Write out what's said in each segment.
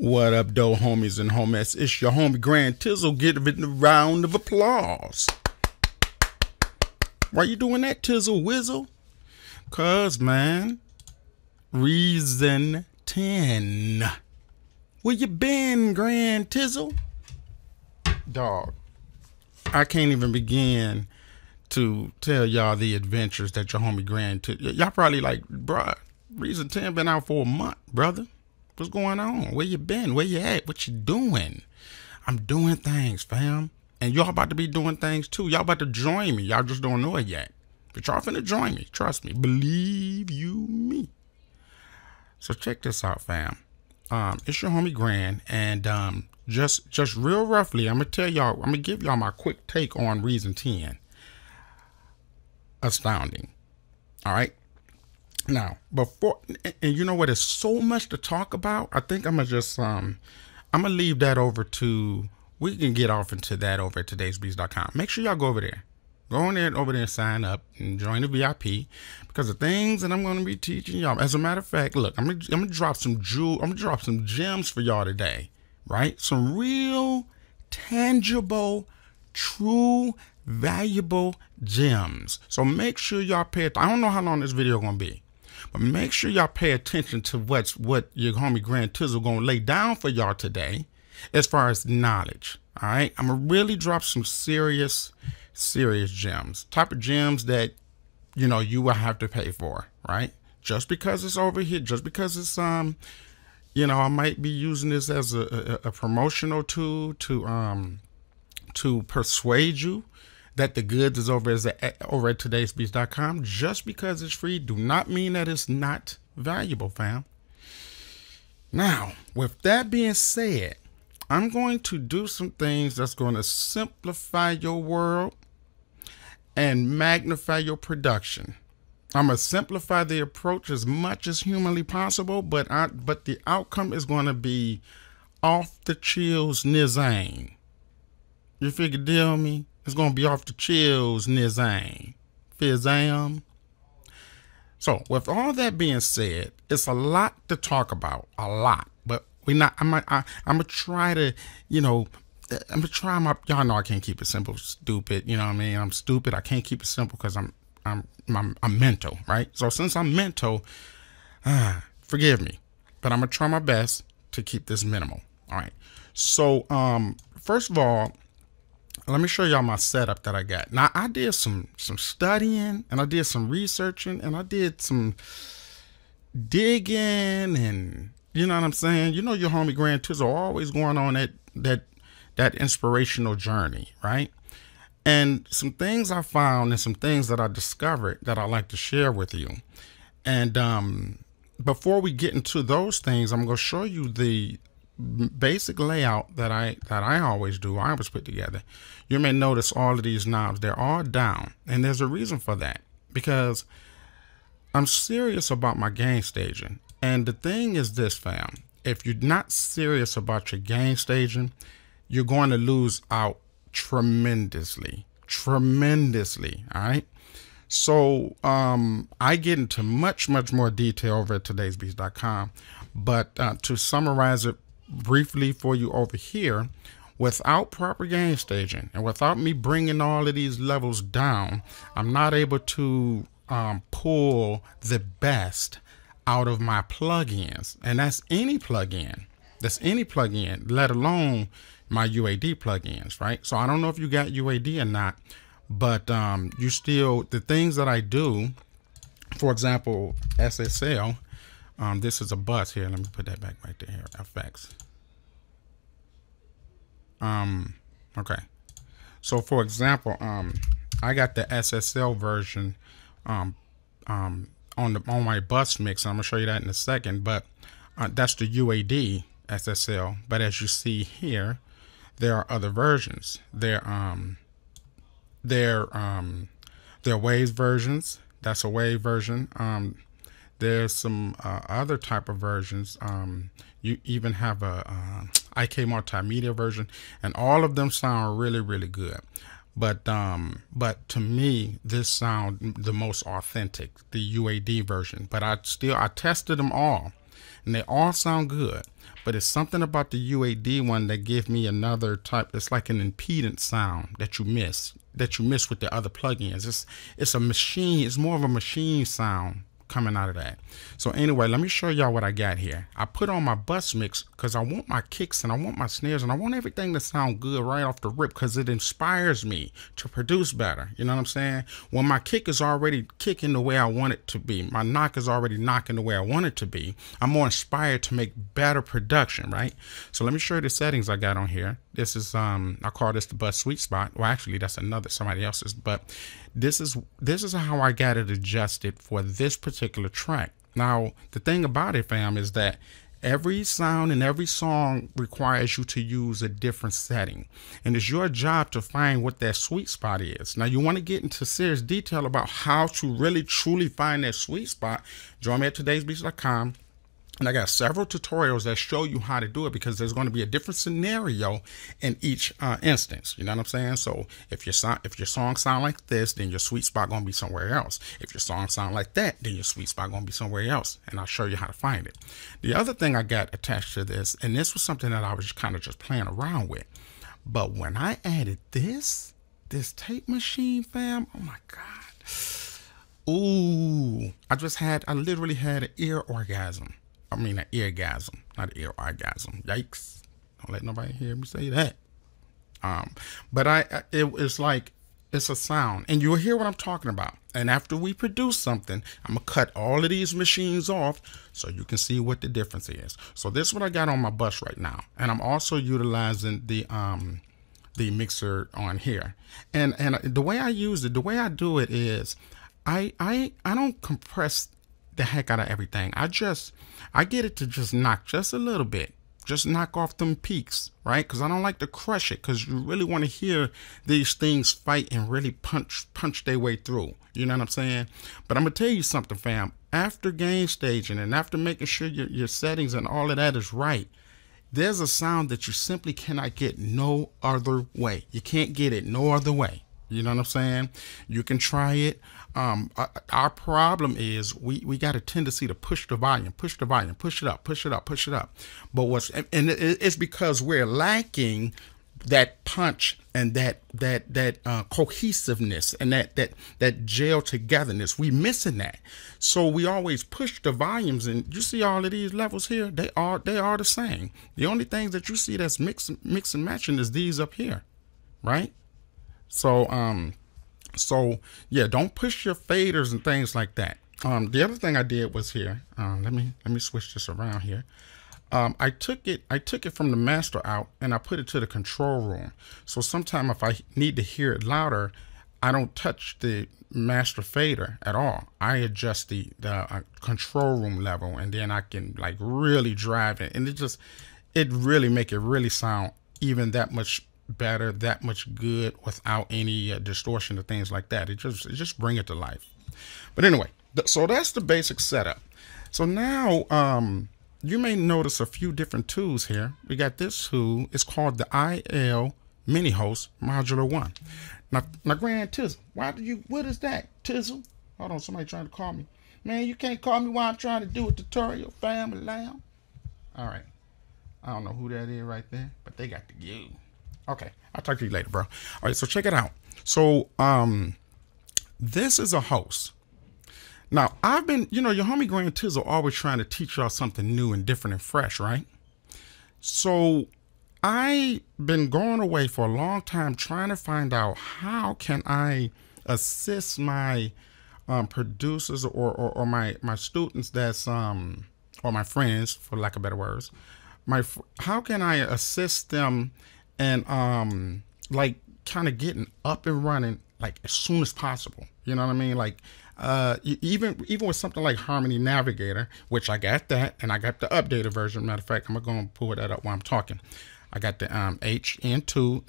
What up, though, homies and homies? It's your homie Grand Tizzle giving a round of applause. Why you doing that, Tizzle Whizzle? Cause, man, reason 10. Where you been, Grand Tizzle? Dog, I can't even begin to tell y'all the adventures that your homie Grand Tizzle. Y'all probably like, bruh, reason 10 been out for a month, brother. What's going on? Where you been? Where you at? What you doing? I'm doing things, fam. And y'all about to be doing things too. Y'all about to join me. Y'all just don't know it yet. But y'all finna join me. Trust me. Believe you me. So check this out, fam. It's your homie Grand. And just real roughly, I'm gonna give y'all my quick take on reason 10. Astounding. All right. Now, before, and you know what, there's so much to talk about. I think I'm gonna just I'm gonna leave that over to, we can get off into that over at todaysbeats.com. Make sure y'all go over there. Go on there over there and sign up and join the VIP, because the things that I'm gonna be teaching y'all. As a matter of fact, look, I'm gonna drop some gems for y'all today, right? Some real tangible, true, valuable gems. So make sure y'all pay attention. I don't know how long this video gonna be, but make sure y'all pay attention to what your homie Grand Tizzle gonna lay down for y'all today as far as knowledge. All right, I'm gonna really drop some serious gems, type of gems that you know you will have to pay for, right? Just because it's over here, just because it's you know, I might be using this as a promotional tool to persuade you that the goods is over at todaysbeats.com. Just because it's free do not mean that it's not valuable, fam. Now, with that being said, I'm going to do some things that's going to simplify your world and magnify your production. I'm going to simplify the approach as much as humanly possible, but the outcome is going to be off the chills nizane. You figure deal me? It's going to be off the chills nizane. Fizam. So, with all that being said, it's a lot to talk about. A lot. But I'm gonna try to, you know, I'm gonna try y'all know I can't keep it simple, stupid, you know what I mean? I'm stupid. I can't keep it simple because I'm mental, right? So since I'm mental, forgive me, but I'm gonna try my best to keep this minimal. All right. So first of all, let me show y'all my setup that I got. Now I did some studying, and I did some researching, and I did some digging, and you know what I'm saying? You know your homie Grand Tizzle always going on that inspirational journey, right? And some things I found and some things that I discovered that I like to share with you. And before we get into those things, I'm going to show you the basic layout that I always do. I always put together. You may notice all of these knobs, they're all down, and there's a reason for that, because I'm serious about my gain staging. And the thing is this, fam, if you're not serious about your gain staging, you're going to lose out tremendously, all right? So I get into much more detail over at todaysbeats.com, but to summarize it briefly for you over here, without proper gain staging and without me bringing all of these levels down, I'm not able to pull the best out of my plugins. And that's any plugin, let alone my UAD plugins, right? So I don't know if you got UAD or not, but you still, the things that I do, for example, SSL, this is a bus here. Let me put that back right there, FX. Okay. So for example, I got the SSL version on my bus mix. I'm gonna show you that in a second, but that's the UAD SSL. But as you see here, there are other versions. They're Waves versions. That's a Wave version. There's some other type of versions. You even have a IK multimedia version, and all of them sound really good. But to me, this sound the most authentic, the UAD version. But I tested them all, and they all sound good. but it's something about the UAD one that gives me another type. It's like an impedance sound that you miss with the other plugins. It's a machine. It's more of a machine sound coming out of that. So anyway, let me show y'all what I got here. I put on my bus mix because I want my kicks and I want my snares and I want everything to sound good right off the rip because it inspires me to produce better. You know what I'm saying? When my kick is already kicking the way I want it to be, my knock is already knocking the way I want it to be, I'm more inspired to make better production, right? So let me show you the settings I got on here. This is I call this the bus sweet spot. Well, actually that's somebody else's, but this is how I got it adjusted for this particular track. Now, the thing about it, fam, is that every sound and every song requires you to use a different setting. And it's your job to find what that sweet spot is. Now, you want to get into serious detail about how to really, truly find that sweet spot. Join me at todaysbeats.com. And I got several tutorials that show you how to do it because there's going to be a different scenario in each instance. You know what I'm saying? So if your song sound like this, then your sweet spot going to be somewhere else. If your song sound like that, then your sweet spot going to be somewhere else. And I'll show you how to find it. The other thing I got attached to this, and this was something that I was kind of just playing around with. But when I added this tape machine, fam, oh my God. Ooh, I literally had an ear orgasm. I mean, an eargasm, not an ear orgasm. Yikes! Don't let nobody hear me say that. But it's like it's a sound, and you'll hear what I'm talking about. And after we produce something, I'm gonna cut all of these machines off so you can see what the difference is. So this is what I got on my bus right now, and I'm also utilizing the mixer on here. And the way I use it, the way I do it is, I don't compress the heck out of everything. I get it to just knock just a little bit, just knock off them peaks, right? Because I don't like to crush it, because you really want to hear these things fight and really punch their way through. You know what I'm saying? But I'm gonna tell you something, fam. After gain staging and after making sure your settings and all of that is right, there's a sound that you simply cannot get no other way. You can't get it no other way. You know what I'm saying? You can try it. Our problem is we got a tendency to push the volume, push it up. But it's because we're lacking that punch and that cohesiveness and that gel togetherness. We missing that. So we always push the volumes, and you see all of these levels here, they are the same. The only things that you see that's mix and matching is these up here, right? So yeah, don't push your faders and things like that. The other thing I did was here. Let me switch this around here. I took it from the master out and I put it to the control room. So sometimes if I need to hear it louder, I don't touch the master fader at all. I adjust the control room level, and then I can like really drive it, and it really make it really sound even that much better, that much good, without any distortion or things like that. It just bring it to life. But anyway, so that's the basic setup. So now you may notice a few different tools here. We got this tool. It's called the IL Mini Host Modular 1. Now Grand Tizzle, what is that, Tizzle? Hold on, somebody trying to call me. Man, you can't call me while I'm trying to do a tutorial, family lamb. All right, I don't know who that is right there, but they got the you. Okay, I'll talk to you later, bro. All right, so check it out. So this is a host. Now, I've been, your homie Grand Tizzle always trying to teach y'all something new and different and fresh, right? So I've been going away for a long time trying to find out how can I assist my producers or my students that's or my friends, for lack of better words. How can I assist them and like kind of getting up and running like as soon as possible? You know what I mean? Like even with something like Harmony Navigator, which I got that, and I got the updated version. Matter of fact, I'm gonna pull that up while I'm talking. I got the HN2.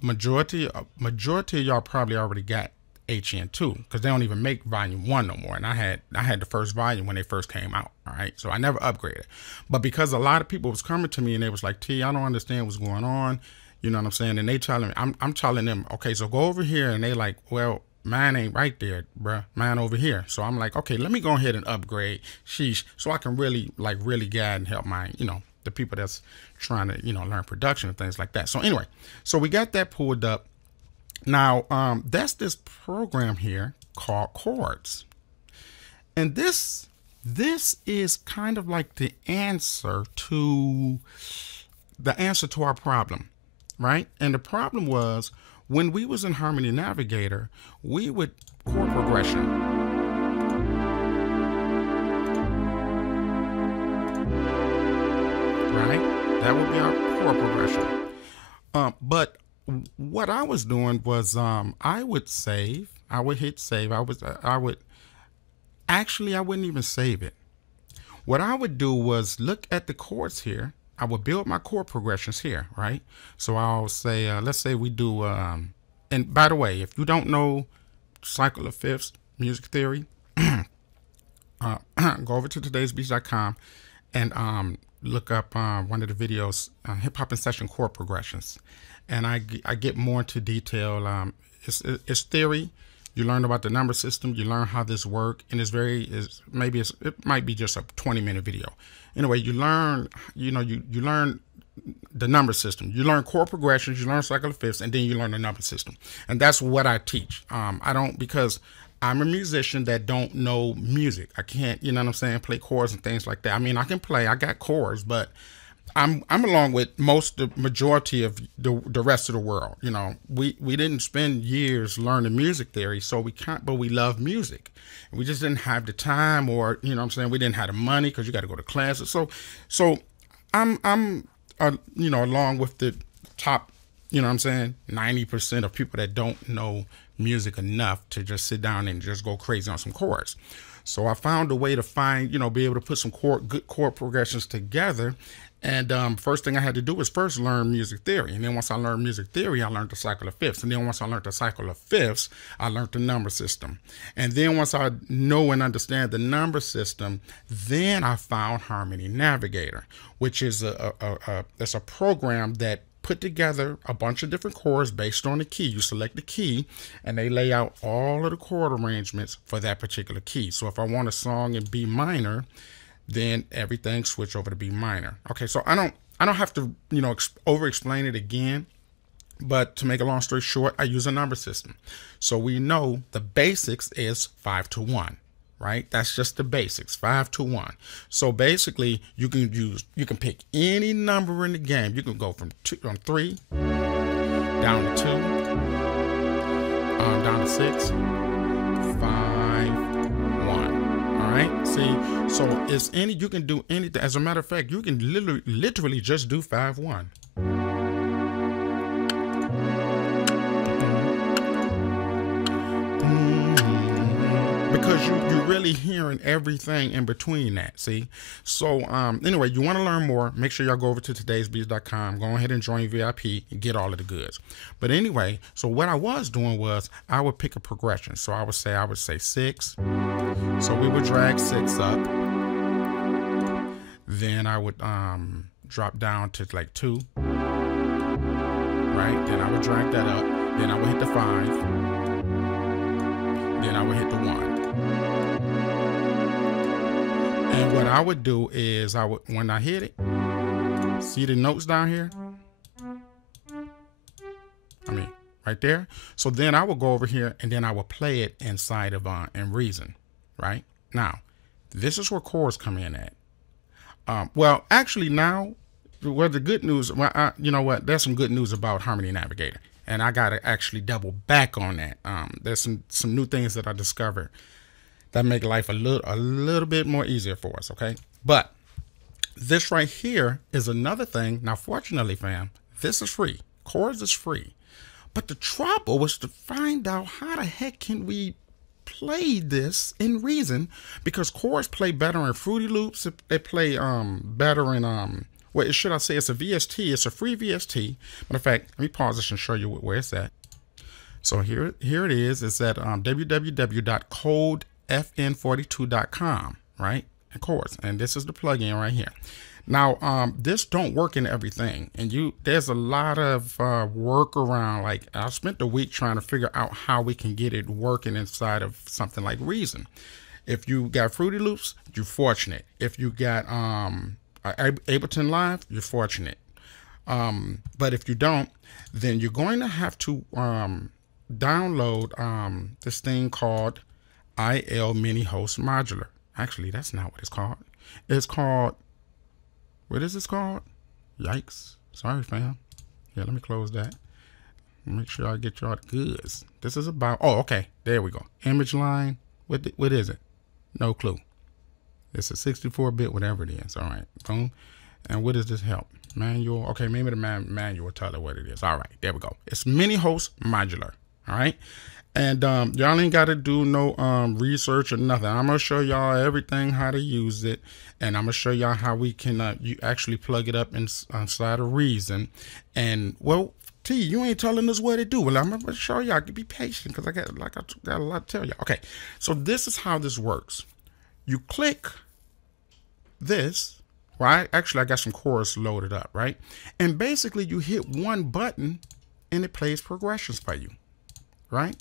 Majority of y'all probably already got HN2 because they don't even make volume 1 no more. And I had the first volume when they first came out. All right, so I never upgraded. But because a lot of people was coming to me and they was like, T, I don't understand what's going on. You know what I'm saying? And they telling me, I'm telling them, okay, so go over here. And they like, well, mine ain't right there, bruh. Mine over here. So I'm like, okay, let me go ahead and upgrade. Sheesh. So I can really guide and help my, the people that's trying to, learn production and things like that. So anyway, so we got that pulled up. Now, that's this program here called Chords. And this is kind of like the answer to our problem, right? And the problem was when we was in Harmony Navigator, we would chord progression. Right? That would be our chord progression. But what I was doing was I would save. I would hit save. I wouldn't even save it. What I would do was look at the chords here. I would build my chord progressions here, right? So I'll say, let's say we do, and by the way, if you don't know cycle of fifths, music theory, go over to todaysbeats.com and look up one of the videos, hip hop and session chord progressions. And I get more into detail. It's theory. You learn about the number system. You learn how this works, and it might be just a 20-minute video. Anyway, you learn, you learn the number system. You learn chord progressions. You learn cycle of fifths, and then you learn the number system. And that's what I teach. Because I'm a musician that don't know music. I can't, play chords and things like that. I mean, I can play. I got chords, but I'm along with the majority of the rest of the world. We didn't spend years learning music theory, so we can't, but we love music. We just didn't have the time, or we didn't have the money because you got to go to classes. So I'm along with the top, 90% of people that don't know music enough to just sit down and just go crazy on some chords. So I found a way to be able to put some good chord progressions together. And first thing I had to do was first learn music theory. And then once I learned music theory, I learned the cycle of fifths. And then once I learned the cycle of fifths, I learned the number system. And then once I know and understand the number system, then I found Harmony Navigator, which is it's a program that put together a bunch of different chords based on the key. You select the key, and they lay out all of the chord arrangements for that particular key. So if I want a song in B minor, then everything switch over to B minor. Okay, so I don't have to over explain it again, but to make a long story short, I use a number system. So we know the basics is 5-1, right? That's just the basics, 5-1. So basically, you can pick any number in the game. You can go from 3 down to 2, down to 6, 5. Right? See, so you can do anything. As a matter of fact, you can literally just do 5-1. Because you're really hearing everything in between that, see? So anyway, you want to learn more, make sure y'all go over to todaysbeats.com. Go ahead and join VIP and get all of the goods. But anyway, so what I was doing was I would pick a progression. So I would say 6. So we would drag 6 up. Then I would drop down to like 2. Right? Then I would drag that up. Then I would hit the 5. Then I would hit the 1. And what I would do is when I hit it, see the notes down here? Right there. So then I would go over here and then I would play it inside of in Reason, right? Now, this is where chords come in at. Well, actually now, the good news, you know what? There's some good news about Harmony Navigator. And I got to actually double back on that. There's some new things that I discovered that make life a little bit more easier for us, okay? But this right here is another thing. Now, fortunately, fam, this is free. Chords is free. But the trouble was to find out how the heck can we play this in Reason, because chords play better in Fruity Loops. They play better in well, should I say it's a VST? It's a free VST. Matter of fact, let me pause this and show you where it's at. So here it is. It's at www.codefn42.com, right? And chords. And this is the plugin right here. Now, this don't work in everything, and there's a lot of workaround. Like I spent the week trying to figure out how we can get it working inside of something like Reason. If you got Fruity Loops, you're fortunate. If you got Ableton Live, you're fortunate. But if you don't, then you're going to have to download this thing called IL Mini Host Modular. Actually, that's not what it's called. It's called, what is this called? Yikes. Sorry, fam. Yeah, let me close that. Make sure I get y'all the goods. This is about, oh, okay. There we go. Image line. What is it? No clue. It's a 64-bit, whatever it is. All right. Boom. And what does this help? Manual. Okay, maybe the manual will tell it what it is. All right. There we go. It's Mini Host Modular. All right. And y'all ain't got to do no research or nothing. I'm going to show y'all everything, how to use it. And I'm going to show y'all how we can you actually plug it up inside of Reason. And, well, T, you ain't telling us what to do. Well, I'm going to show y'all. Be patient because I got a lot to tell y'all. Okay, so this is how this works. You click this. Well, I got some chords loaded up, right? And basically, you hit one button, and it plays progressions for you, right?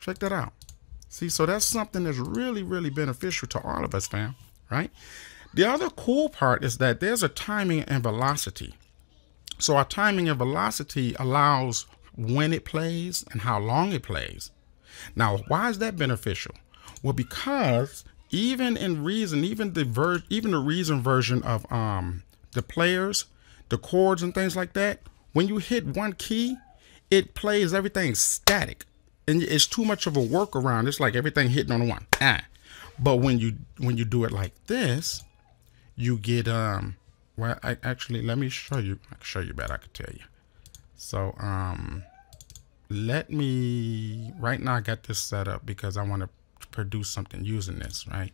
Check that out. See, so that's something that's really, really beneficial to all of us, fam, right? The other cool part is that there's a timing and velocity. So our timing and velocity allows when it plays and how long it plays. Now, why is that beneficial? Well, because even in Reason, even the Reason version of the players, the chords and things like that, when you hit one key, it plays everything static. And it's too much of a workaround. It's like everything hitting on one. But when you do it like this, you get well, let me show you. I can show you better. I can tell you. So let me, right now I got this set up because I want to produce something using this, right?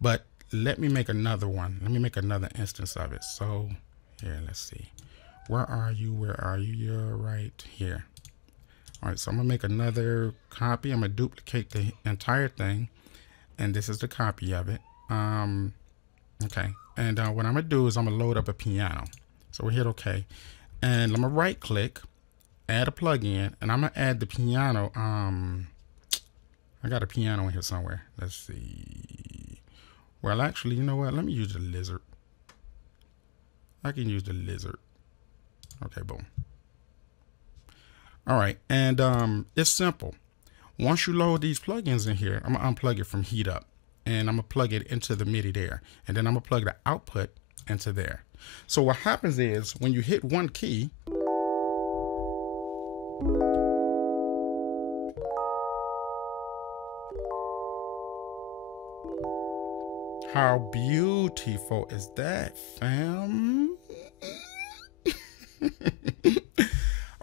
But let me make another one. Let me make another instance of it. So here, let's see. Where are you? Where are you? You're right here. All right, so I'm gonna make another copy. I'm gonna duplicate the entire thing, and this is the copy of it. Okay, and what I'm gonna do is I'm gonna load up a piano. So we hit OK, and I'm gonna right click, add a plugin, and I'm gonna add the piano. I got a piano in here somewhere. Let's see. Well, actually, you know what? Let me use the lizard. I can use the lizard. Okay, boom. All right, and it's simple. Once you load these plugins in here, I'm gonna unplug it from heat up, and I'm gonna plug it into the MIDI there, and then I'm gonna plug the output into there. So what happens is when you hit one key, how beautiful is that, fam?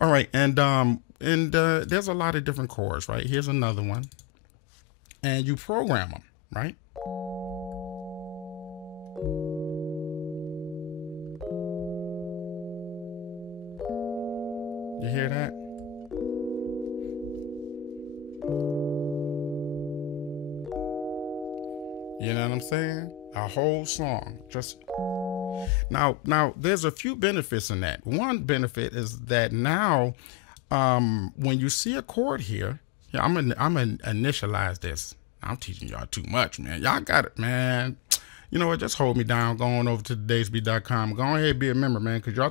All right, and there's a lot of different chords, right? Here's another one, and you program them, right? You hear that? You know what I'm saying? A whole song. Just now there's a few benefits in that. One benefit is that now when you see a chord here, yeah, I'm gonna initialize this. I'm teaching y'all too much, man. Y'all got it, man. You know what? Just hold me down. Going over to daysbeat.com. Go ahead and be a member, man, because y'all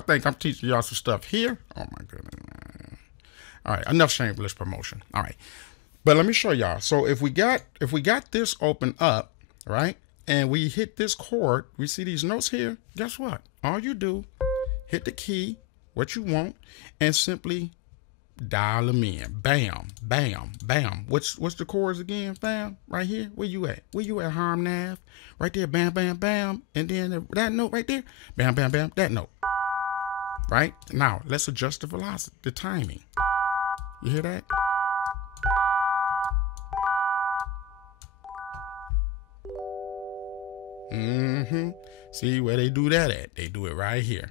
think I'm teaching y'all some stuff here. Oh my goodness, man. All right, enough shameless promotion. All right. But let me show y'all. So if we got this open up, right, and we hit this chord, we see these notes here. Guess what? All you do, hit the key, what you want, and simply dial them in. Bam, bam, bam. What's the chords again, fam? Right here. Where you at? Where you at, Harm Nav? Right there. Bam, bam, bam. And then that note right there. Bam, bam, bam. That note. Right now, let's adjust the velocity, the timing. You hear that? See where they do that at? They do it right here.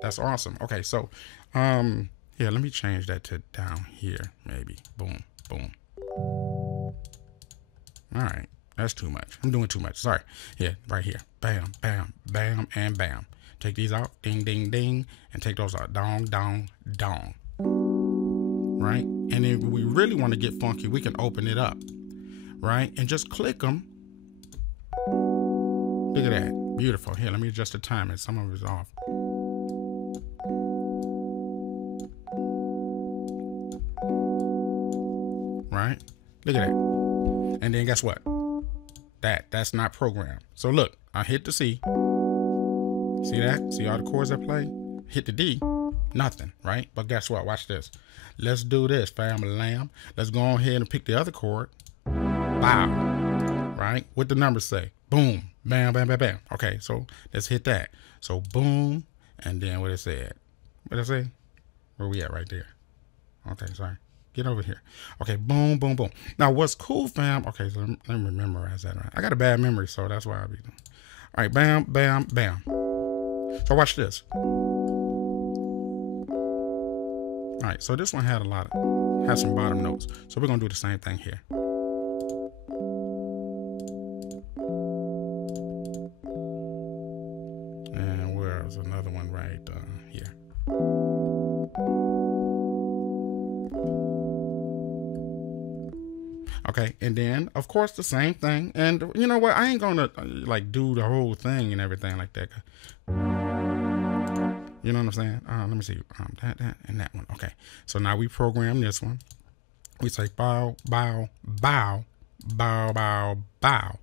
That's awesome. Okay, so yeah, let me change that to down here, maybe. Boom, boom. All right, that's too much. I'm doing too much. Sorry. Yeah, right here. Bam, bam, bam, and bam. Take these out. Ding, ding, ding, and take those out. Dong, dong, dong. Right, and if we really want to get funky, we can open it up, right, and just click them. Look at that. Beautiful. Here, let me adjust the timing. Some of it's off. Right? Look at that. And then guess what? That's not programmed. So look, I hit the C. See that? See all the chords I play? Hit the D. Nothing, right? But guess what? Watch this. Let's do this, family lamb. Let's go on ahead and pick the other chord. Bow. Right? What the numbers say? Boom. Bam, bam, bam, bam. Okay, so let's hit that. So boom, and then what it said. What did I say? Where we at right there? Okay, sorry. Get over here. Okay, boom, boom, boom. Now, what's cool, fam? Okay, so let me memorize that. Right? I got a bad memory, so that's why I be doing. All right, bam, bam, bam. So watch this. All right, so this one had some bottom notes. So we're gonna do the same thing here. And where's another one right here? Okay, and then of course the same thing. And you know what? I ain't gonna like do the whole thing and everything like that. You know what I'm saying? Let me see. That, and that one. Okay. So now we program this one. We say bow, bow, bow, bow, bow, bow.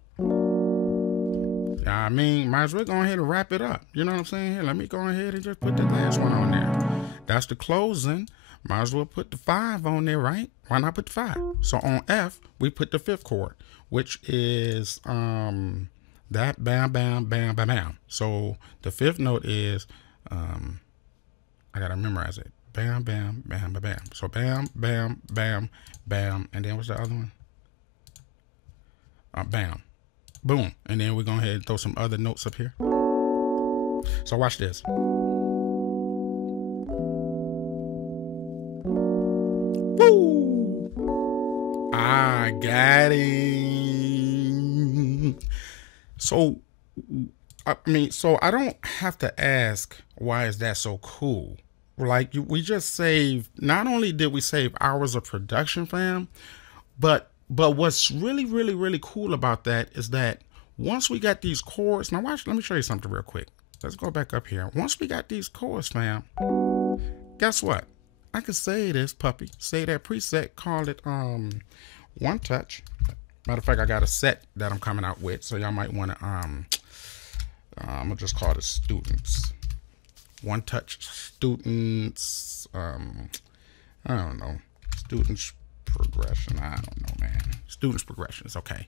I mean, might as well go ahead and wrap it up. You know what I'm saying? Here, let me go ahead and just put the last one on there. That's the closing. Might as well put the 5 on there, right? Why not put the 5? So on F, we put the 5th chord, which is that bam, bam, bam, bam, bam. So the 5th note is I gotta memorize it. Bam, bam, bam, bam, bam. So bam, bam, bam, bam, and then what's the other one? Bam, boom, and then we're gonna go ahead and throw some other notes up here. So watch this. Woo! I got it. So I mean, so I don't have to ask why is that so cool. Like we just saved. Not only did we save hours of production, fam, but what's really cool about that is that once we got these chords. Now watch. Let me show you something real quick. Let's go back up here. Once we got these chords, fam, guess what? I could save this puppy. Save that preset. Call it One Touch. Matter of fact, I got a set that I'm coming out with, so y'all might want to I'm gonna just call it Students. One Touch Students. I don't know. Students Progression. I don't know, man. Students Progression is okay.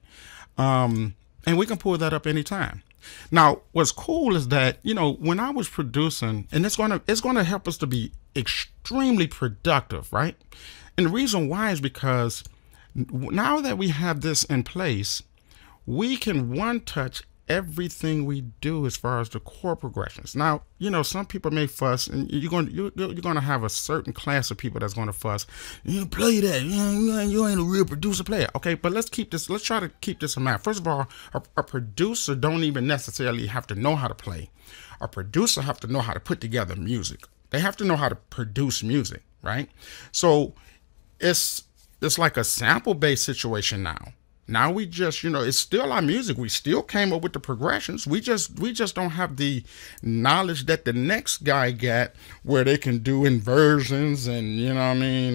And we can pull that up anytime. Now, what's cool is that, you know, when I was producing, and it's gonna help us to be extremely productive, right? And the reason why is because now that we have this in place, we can one touch everything we do as far as the chord progressions. Now, you know, some people may fuss, and you're going to have a certain class of people that's going to fuss. You play that, you ain't a real producer player. Okay, but let's try to keep this in mind. First of all, a producer don't even necessarily have to know how to play. A producer have to know how to put together music. They have to know how to produce music, right? So it's like a sample-based situation now. Now we just, you know, it's still our music. We still came up with the progressions. We just don't have the knowledge that the next guy got, where they can do inversions and, you know what I mean,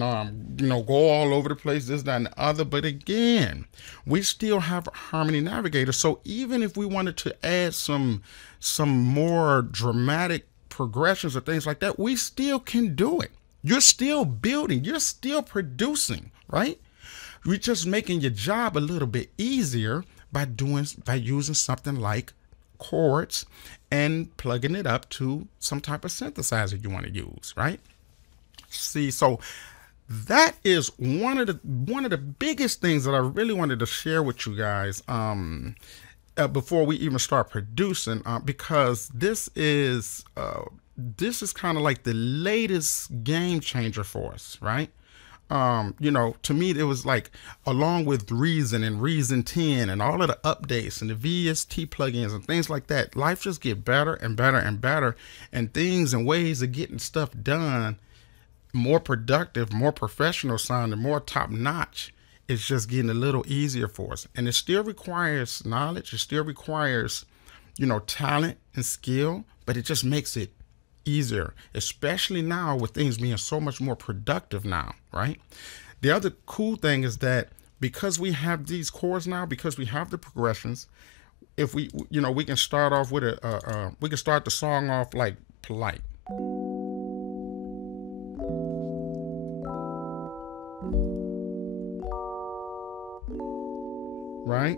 you know, go all over the place, this, that, and the other. But again, we still have a Harmony Navigator. So even if we wanted to add some more dramatic progressions or things like that, we still can do it. You're still building. You're still producing, right? We're just making your job a little bit easier by using something like chords and plugging it up to some type of synthesizer you want to use, right? See, so that is one of the biggest things that I really wanted to share with you guys before we even start producing, because this is kind of like the latest game changer for us, right? You know, to me, it was like, along with Reason and Reason 10 and all of the updates and the VST plugins and things like that, life just get better and better and better, and things and ways of getting stuff done more productive, more professional sounding, more top notch. It's just getting a little easier for us. And it still requires knowledge. It still requires talent and skill, but it just makes it easier, especially now with things being so much more productive now, right? The other cool thing is that because we have these chords now, because we have the progressions, if we can start off with we can start the song off like polite, right?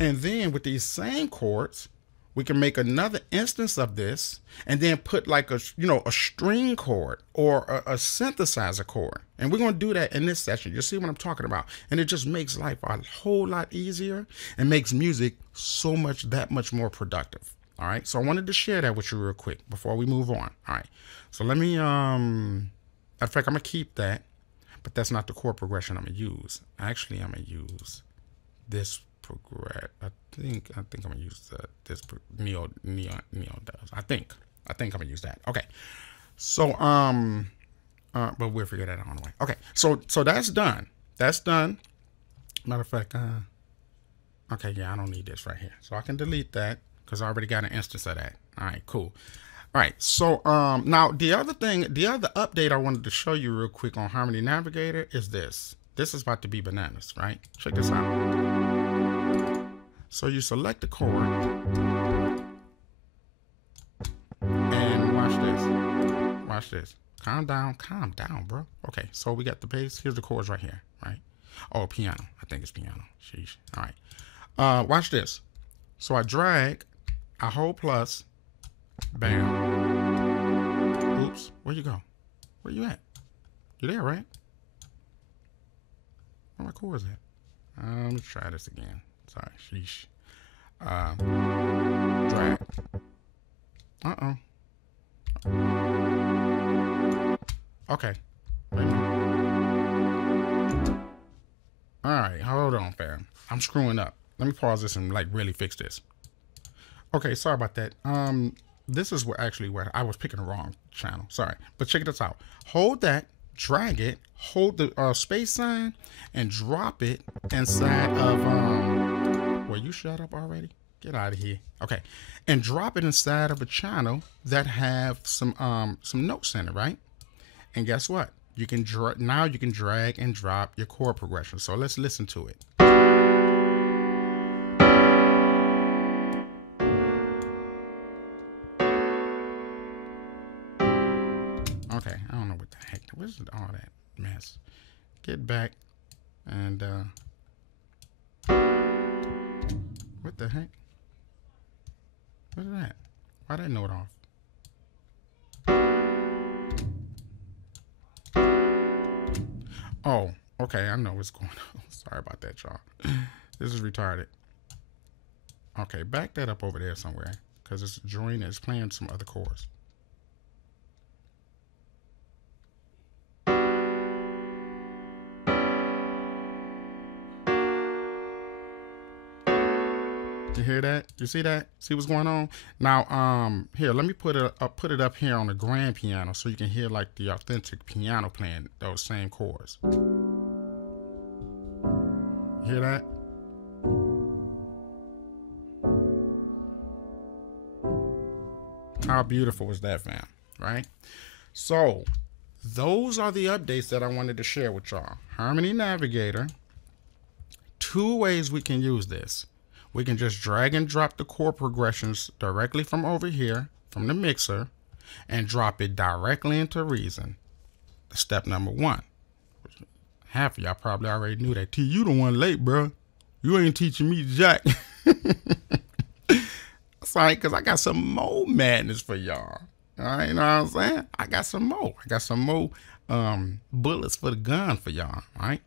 And then with these same chords, we can make another instance of this and then put like a string chord or a synthesizer chord. And we're going to do that in this session. You see what I'm talking about? And it just makes life a whole lot easier and makes music that much more productive. All right. So I wanted to share that with you real quick before we move on. All right. So let me, in fact, I'm going to keep that, but that's not the chord progression I'm going to use. Actually, I'm going to use this progress. I think I'm gonna use this Neo does. I think I'm gonna use that. Okay. So but we'll figure that out on the way. Okay. So that's done. That's done. Matter of fact, okay, yeah, I don't need this right here. So I can delete that because I already got an instance of that. All right, cool. All right, so now the other update I wanted to show you real quick on Harmony Navigator is this. This is about to be bananas, right? Check this out. So you select the chord and watch this. Watch this. Calm down, bro. Okay, so we got the bass. Here's the chords right here, right? Oh, piano. I think it's piano. Sheesh. All right. Watch this. So I drag, I hold plus, bam. Oops. Where you go? Where you at? You there, right? Where my chords at? Let me try this again. Sorry, sheesh. Drag. Okay. Wait a minute. All right, hold on, fam. I'm screwing up. Let me pause this and like really fix this. Okay, sorry about that. This is where I was picking the wrong channel. Sorry, but check this out. Hold that. Drag it, hold the space sign, and drop it inside of well, you shut up already? Get out of here. Okay, and drop it inside of a channel that have some notes in it, right? And guess what? You can now you can drag and drop your chord progression. So let's listen to it. Okay, I don't know what the heck. What is all that mess? Get back and what the heck? What is that? Why that note off? Oh, okay, I know what's going on. Sorry about that, y'all. This is retarded. Okay, back that up over there somewhere because it's joining. It's playing some other chords. You hear that? You see that? See what's going on? Now, here, let me put it up here on the grand piano so you can hear like the authentic piano playing those same chords. You hear that? How beautiful was that, fam? Right? So, those are the updates that I wanted to share with y'all. Harmony Navigator. 2 ways we can use this. We can just drag and drop the chord progressions directly from over here, from the mixer, and drop it directly into Reason. Step number 1. Half of y'all probably already knew that. T, you the one late, bro. You ain't teaching me jack. Sorry, because I got some more madness for y'all. All right, you know what I'm saying? I got some more. I got some more bullets for the gun for y'all, all right?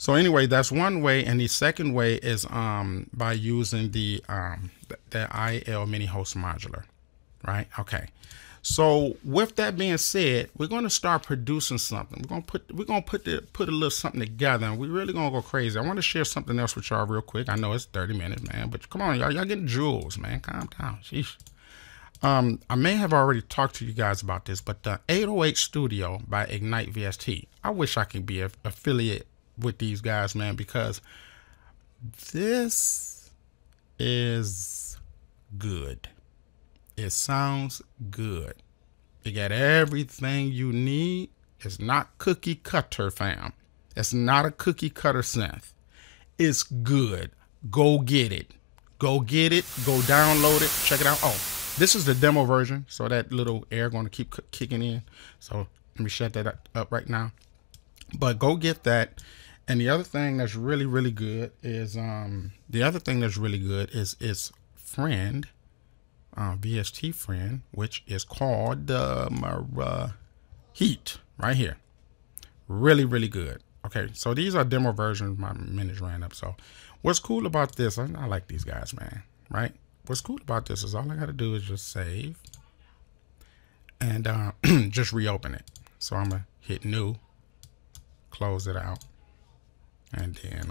So anyway, that's one way, and the second way is by using the IL mini host modular, right? Okay. So with that being said, we're going to start producing something. We're gonna put a little something together, and we're really gonna go crazy. I want to share something else with y'all real quick. I know it's 30 minutes, man, but come on, y'all getting jewels, man. Calm down. Sheesh. I may have already talked to you guys about this, but the 808 Studio by Ignite VST. I wish I could be an affiliate with these guys, man, because this is good. It sounds good. You got everything you need. It's not cookie cutter, fam. It's not a cookie cutter synth. It's good. Go get it. Go get it. Go download it. Check it out. Oh, this is the demo version. So that little air going to keep kicking in. So let me shut that up right now. But go get that. And the other thing that's really, really good is its friend, VST friend, which is called Heat right here. Really, really good. Okay, so these are demo versions. My minutes ran up. So what's cool about this, I like these guys, man, right? What's cool about this is all I got to do is just save and just reopen it. So I'm going to hit new, close it out, and then,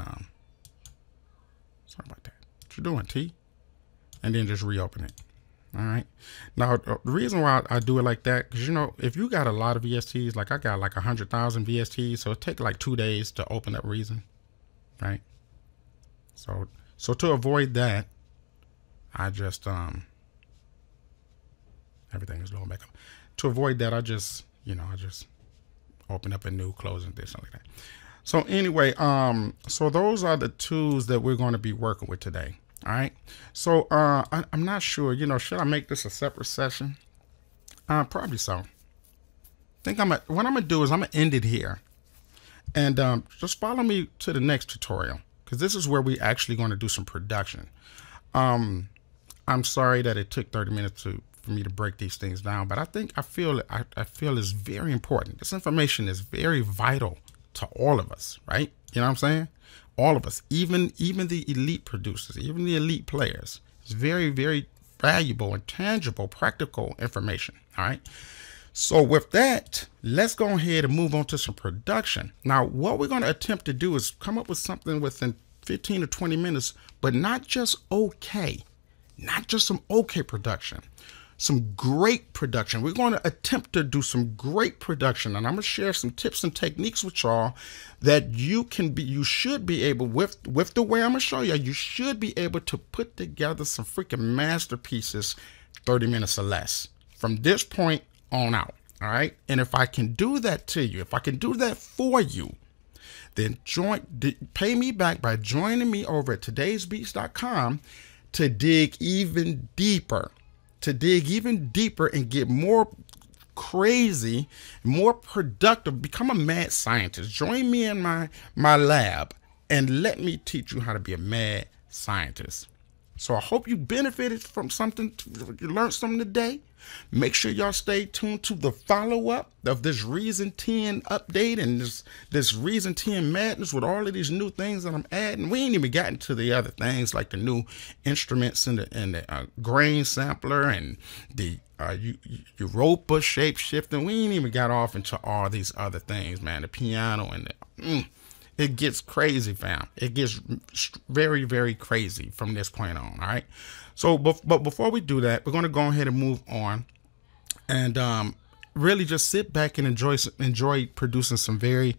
sorry about that. What you doing, T? And then just reopen it. All right. Now, the reason why I do it like that, because, you know, if you got a lot of VSTs, like I got like 100,000 VSTs, so it takes like 2 days to open up Reason, right? So to avoid that, I just, everything is going back up. To avoid that, I just open up a new, closing this, something like that. So anyway, so those are the tools that we're going to be working with today. All right. So I'm not sure, should I make this a separate session? Probably so. What I'm gonna do is I'm gonna end it here, and just follow me to the next tutorial, because this is where we actually going to do some production. I'm sorry that it took 30 minutes for me to break these things down, but I feel it's very important. This information is very vital to all of us, right? You know what I'm saying? All of us, even the elite producers, even the elite players. It's very, very valuable and tangible, practical information. All right. So with that, let's go ahead and move on to some production. Now, what we're going to attempt to do is come up with something within 15 to 20 minutes, but not just okay, not just some okay production, some great production. We're going to attempt to do some great production, and I'm going to share some tips and techniques with y'all that you should be able, with the way I'm going to show you should be able to put together some freaking masterpieces 30 minutes or less from this point on out. All right. And if I can do that to you, if I can do that for you, then pay me back by joining me over at todaysbeats.com to dig even deeper. And get more crazy, more productive, become a mad scientist. Join me in my lab and let me teach you how to be a mad scientist. So I hope you benefited from something, you learned something today. Make sure y'all stay tuned to the follow-up of this Reason 10 update and this Reason 10 madness with all of these new things that I'm adding. We ain't even gotten to the other things like the new instruments and the grain sampler and the Europa shape shifting. We ain't even got off into all these other things, man. The piano and it gets crazy, fam. It gets very, very crazy from this point on. All right. So, but before we do that, we're going to go ahead and move on and really just sit back and enjoy producing some very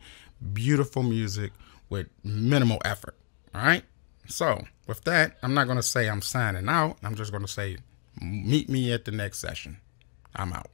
beautiful music with minimal effort. All right. So with that, I'm not going to say I'm signing out. I'm just going to say meet me at the next session. I'm out.